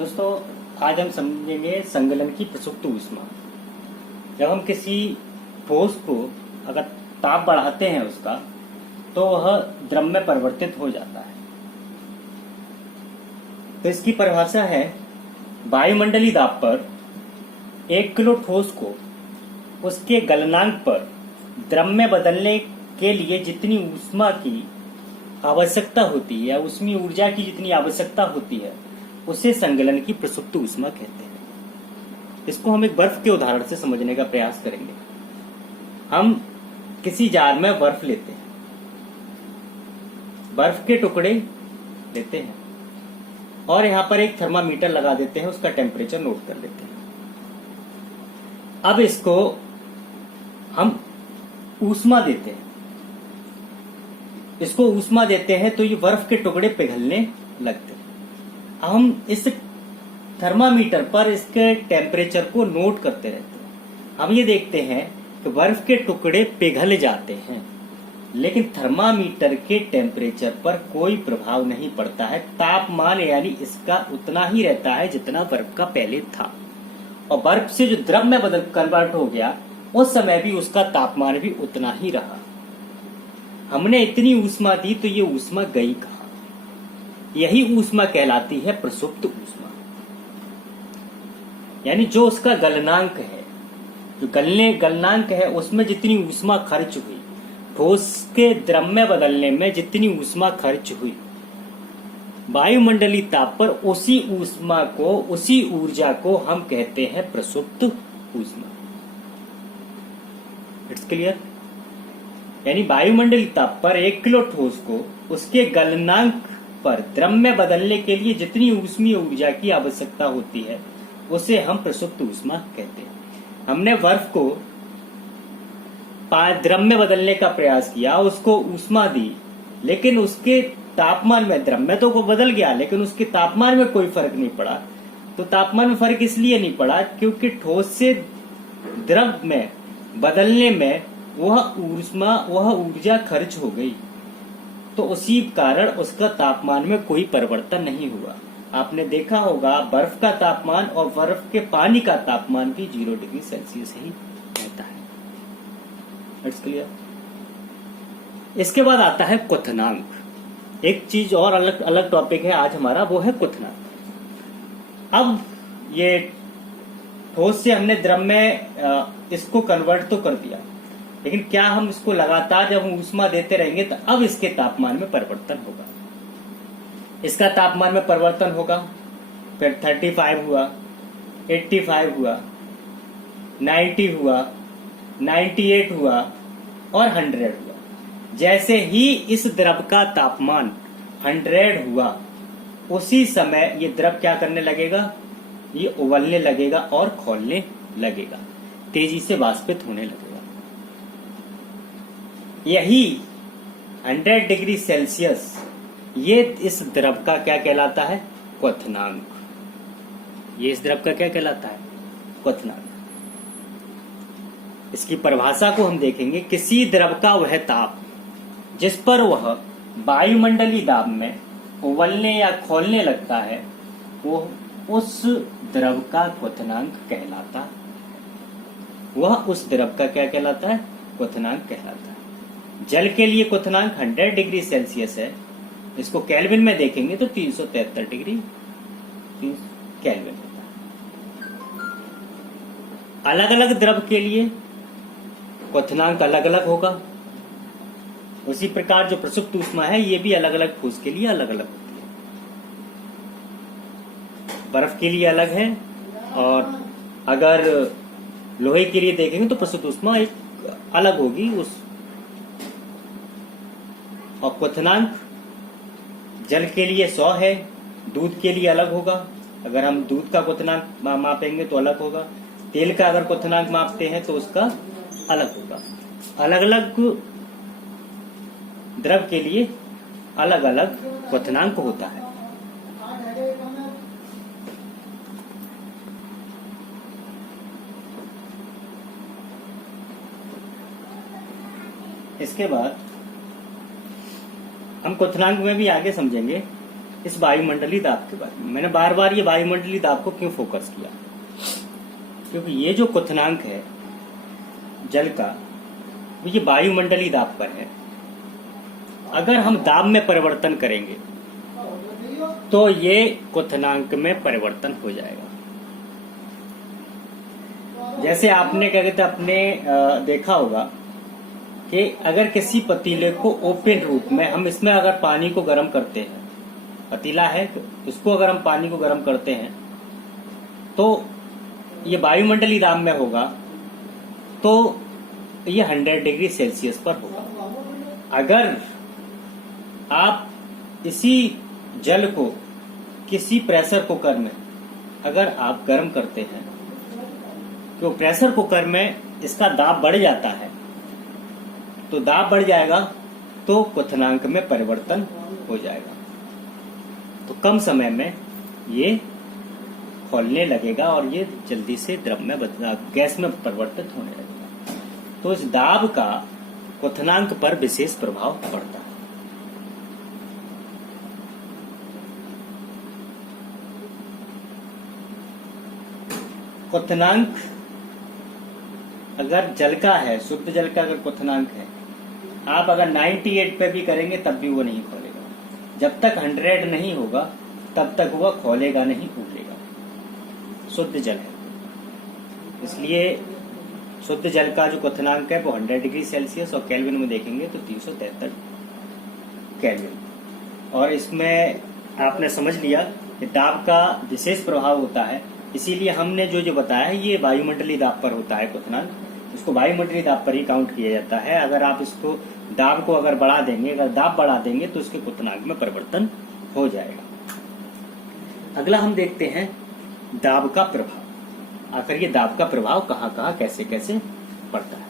दोस्तों, आज हम समझेंगे संगलन की प्रसुप्त ऊष्मा। जब हम किसी ठोस को अगर ताप बढ़ाते हैं उसका, तो वह द्रव में परिवर्तित हो जाता है। तो इसकी परिभाषा है, वायुमंडलीय दाब पर 1 किलो ठोस को उसके गलनांक पर द्रव में बदलने के लिए जितनी ऊष्मा की आवश्यकता होती है या उसमें ऊर्जा की जितनी आवश्यकता होती है, उसे संगलन की प्रसुप्त ऊष्मा कहते हैं। इसको हम एक बर्फ के उदाहरण से समझने का प्रयास करेंगे। हम किसी जार में बर्फ लेते हैं, बर्फ के टुकड़े लेते हैं और यहां पर एक थर्मामीटर लगा देते हैं, उसका टेम्परेचर नोट कर लेते हैं। अब इसको हम ऊष्मा देते हैं, इसको ऊष्मा देते हैं तो ये बर्फ के टुकड़े पिघलने लगते हैं। हम इस थर्मामीटर पर इसके टेम्परेचर को नोट करते रहते हैं। हम ये देखते हैं कि बर्फ के टुकड़े पिघल जाते हैं, लेकिन थर्मामीटर के टेम्परेचर पर कोई प्रभाव नहीं पड़ता है। तापमान यानी इसका उतना ही रहता है जितना बर्फ का पहले था, और बर्फ से जो द्रव में बदल कन्वर्ट हो गया, उस समय भी उसका तापमान भी उतना ही रहा। हमने इतनी ऊष्मा दी तो ये ऊष्मा गई कहां? यही ऊष्मा कहलाती है प्रसुप्त ऊष्मा। यानी जो उसका गलनांक है, जो गलनांक है, उसमें जितनी ऊष्मा खर्च हुई, ठोस के द्रव में बदलने में जितनी ऊष्मा खर्च हुई, वायुमंडलीय ताप पर उसी ऊष्मा को, उसी ऊर्जा को हम कहते हैं प्रसुप्त ऊष्मा। It's clear? यानी वायुमंडलीय ताप पर 1 किलो ठोस को उसके गलनांक पर द्रव में बदलने के लिए जितनी ऊष्मीय ऊर्जा की आवश्यकता होती है, उसे हम प्रसुप्त ऊष्मा कहते हैं। हमने बर्फ को द्रव में बदलने का प्रयास किया, उसको ऊष्मा दी, लेकिन उसके तापमान में, द्रव में तो वो बदल गया लेकिन उसके तापमान में कोई फर्क नहीं पड़ा। तो तापमान में फर्क इसलिए नहीं पड़ा क्योंकि ठोस से द्रव में बदलने में वह ऊर्जा खर्च हो गई, तो उसी कारण उसका तापमान में कोई परिवर्तन नहीं हुआ। आपने देखा होगा बर्फ का तापमान और बर्फ के पानी का तापमान भी 0 डिग्री सेल्सियस ही रहता है। It's clear? इसके बाद आता है क्वथनांक। एक चीज और अलग अलग टॉपिक है आज हमारा, वो है क्वथनांक। अब ये ठोस से हमने द्रव में इसको कन्वर्ट तो कर दिया, लेकिन क्या हम इसको लगातार जब हम ऊष्मा देते रहेंगे तो अब इसके तापमान में परिवर्तन होगा। इसका तापमान में परिवर्तन होगा, फिर 35 हुआ, 85 हुआ, 90 हुआ, 98 हुआ और 100 हुआ। जैसे ही इस द्रव का तापमान 100 हुआ, उसी समय ये द्रव क्या करने लगेगा? ये उबलने लगेगा और खौलने लगेगा, तेजी से वाष्पित होने लगेगा। यही 100 डिग्री सेल्सियस, ये इस द्रव का क्या कहलाता है? क्वथनांक। ये इस द्रव का क्या कहलाता है? क्वथनांक। इसकी परिभाषा को हम देखेंगे। किसी द्रव का वह ताप जिस पर वह वायुमंडलीय दाब में उबलने या खौलने लगता है, वो उस द्रव का क्वथनांक कहलाता है। वह उस द्रव का क्या कहलाता है? क्वथनांक कहलाता है। जल के लिए क्वथनांक 100 डिग्री सेल्सियस है। इसको केल्विन में देखेंगे तो 373 डिग्री केल्विन होता है। अलग अलग द्रव के लिए क्वथनांक अलग अलग होगा। उसी प्रकार जो प्रसुप्त ऊष्मा है, ये भी अलग अलग ठोस के लिए अलग अलग होती है। बर्फ के लिए अलग है, और अगर लोहे के लिए देखेंगे तो प्रसुप्त ऊष्मा एक अलग होगी उस। और क्वथनांक जल के लिए 100 है, दूध के लिए अलग होगा। अगर हम दूध का क्वथनांक मापेंगे तो अलग होगा। तेल का अगर क्वथनांक मापते हैं तो उसका अलग होगा। अलग अलग द्रव के लिए अलग अलग क्वथनांक होता है। इसके बाद हम क्वथनांक में भी आगे समझेंगे इस वायुमंडलीय दाब के बारे में। मैंने बार बार ये वायुमंडलीय दाब को क्यों फोकस किया, क्योंकि ये जो क्वथनांक है जल का, ये वायुमंडलीय दाब पर है। अगर हम दाब में परिवर्तन करेंगे तो ये क्वथनांक में परिवर्तन हो जाएगा। जैसे आपने क्या कहते अपने देखा होगा कि अगर किसी पतीले को ओपन रूप में हम इसमें अगर पानी को गर्म करते हैं, पतीला है तो इसको अगर हम पानी को गर्म करते हैं तो ये वायुमंडलीय दाब में होगा, तो ये 100 डिग्री सेल्सियस पर होगा। अगर आप इसी जल को किसी प्रेशर कुकर में अगर आप गर्म करते हैं तो प्रेशर कुकर में इसका दाब बढ़ जाता है, तो दाब बढ़ जाएगा तो क्वथनांक में परिवर्तन हो जाएगा, तो कम समय में ये खौलने लगेगा और ये जल्दी से द्रव में गैस में परिवर्तित होने लगेगा। तो इस दाब का क्वथनांक पर विशेष प्रभाव पड़ता है। क्वथनांक अगर जल का है, शुद्ध जल का अगर क्वथनांक है, आप अगर 98 पे भी करेंगे तब भी वो नहीं खोलेगा। जब तक 100 नहीं होगा तब तक वह खोलेगा नहीं, उबलेगा। शुद्ध जल है, इसलिए शुद्ध जल का जो क्वथनांक है वो 100 डिग्री सेल्सियस और केल्विन में देखेंगे तो 373 केल्विन। और इसमें आपने समझ लिया कि दाब का विशेष प्रभाव होता है, इसीलिए हमने जो बताया है ये वायुमंडलीय दाब पर होता है क्वथनांक, इसको वायुमंडलीय दाब पर ही काउंट किया जाता है। अगर आप इसको दाब को अगर बढ़ा देंगे, अगर दाब बढ़ा देंगे तो इसके क्वथनांक में परिवर्तन हो जाएगा। अगला हम देखते हैं दाब का प्रभाव। आखिर ये दाब का प्रभाव कहाँ कहाँ कैसे कैसे पड़ता है।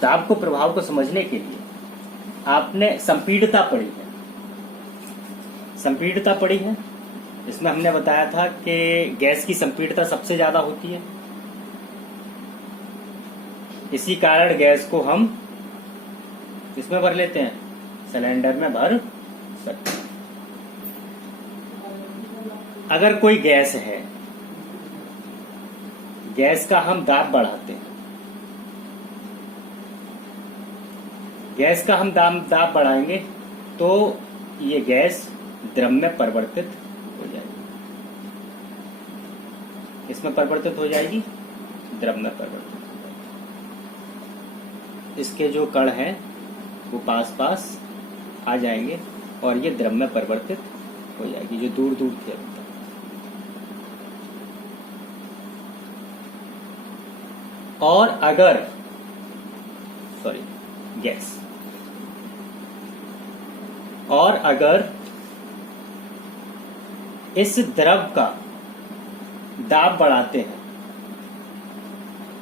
दाब को प्रभाव को समझने के लिए आपने संपीड़िता पढ़ी है, संपीड़िता पढ़ी है। इसमें हमने बताया था कि गैस की संपीड़िता सबसे ज्यादा होती है, इसी कारण गैस को हम इसमें भर लेते हैं, सिलेंडर में भर सकते हैं। अगर कोई गैस है, गैस का हम दाब बढ़ाते हैं, गैस का हम दाब बढ़ाएंगे तो ये गैस द्रव में परिवर्तित हो जाएगी, इसमें परिवर्तित हो जाएगी, द्रव में परिवर्तित हो जाएगी। इसके जो कण हैं वो पास पास आ जाएंगे और ये द्रव में परिवर्तित हो जाएगी, जो दूर दूर थे। और अगर गैस, और अगर इस द्रव का दाब बढ़ाते हैं,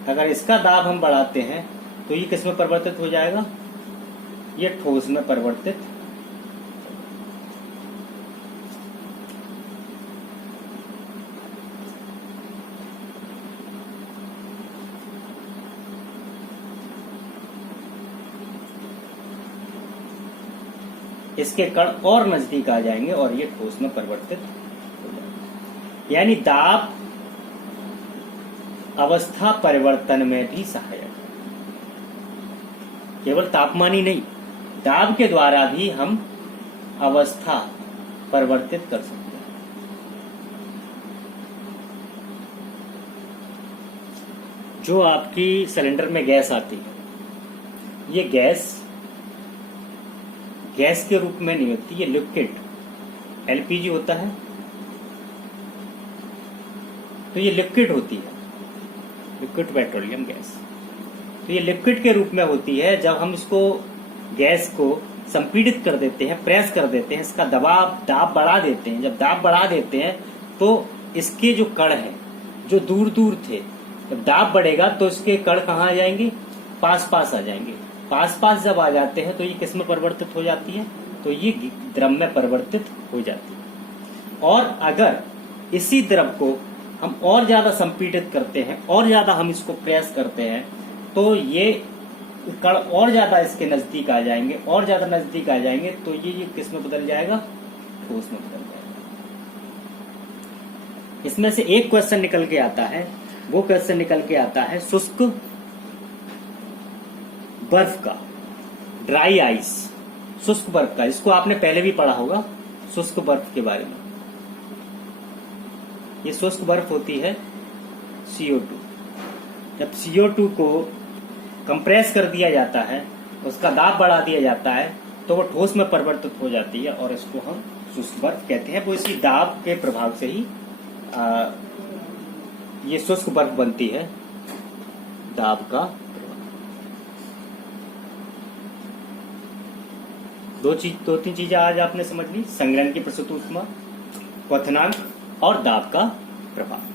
अगर इसका दाब हम बढ़ाते हैं तो ये किस में परिवर्तित हो जाएगा, ये ठोस में परिवर्तित। इसके कण और नजदीक आ जाएंगे और ये ठोस में परिवर्तित हो जाएंगे। यानी दाब अवस्था परिवर्तन में भी सहायक है, केवल तापमान ही नहीं, दाब के द्वारा भी हम अवस्था परिवर्तित कर सकते हैं। जो आपकी सिलेंडर में गैस आती है, ये गैस के रूप में नहीं होती, ये लिक्विड एलपीजी होता है तो ये लिक्विड होती है, लिक्विड पेट्रोलियम गैस। तो ये लिक्विड के रूप में होती है। जब हम इसको गैस को संपीड़ित कर देते हैं, प्रेस कर देते हैं, इसका दाब बढ़ा देते हैं, जब दाब बढ़ा देते हैं तो इसके जो कण हैं जो दूर दूर थे, जब दाब बढ़ेगा तो इसके कण कहाँ आ जाएंगे, पास पास आ जाएंगे। पास पास जब आ जाते हैं तो ये किस में परिवर्तित हो जाती है, तो ये द्रव में परिवर्तित हो जाती है। और अगर इसी द्रव को हम और ज्यादा संपीड़ित करते हैं, और ज्यादा हम इसको प्रेस करते हैं, तो ये कण और ज्यादा इसके नजदीक आ जाएंगे, और ज्यादा नजदीक आ जाएंगे, तो ये किस में बदल जाएगा, ठोस में बदल जाएगा। इसमें से एक क्वेश्चन निकल के आता है, वो क्वेश्चन निकल के आता है शुष्क बर्फ का, ड्राई आइस, शुष्क बर्फ का। इसको आपने पहले भी पढ़ा होगा शुष्क बर्फ के बारे में। ये शुष्क बर्फ होती है CO2। जब CO2 को कंप्रेस कर दिया जाता है, उसका दाब बढ़ा दिया जाता है, तो वो ठोस में परिवर्तित हो जाती है और इसको हम शुष्क बर्फ कहते हैं। वो इसी दाब के प्रभाव से ही ये शुष्क बर्फ बनती है, दाब का। दो तीन चीजें आज आपने समझ ली, संग्रहण की प्रस्तुत ऊष्मा, क्वथनांक और दाब का प्रभाव।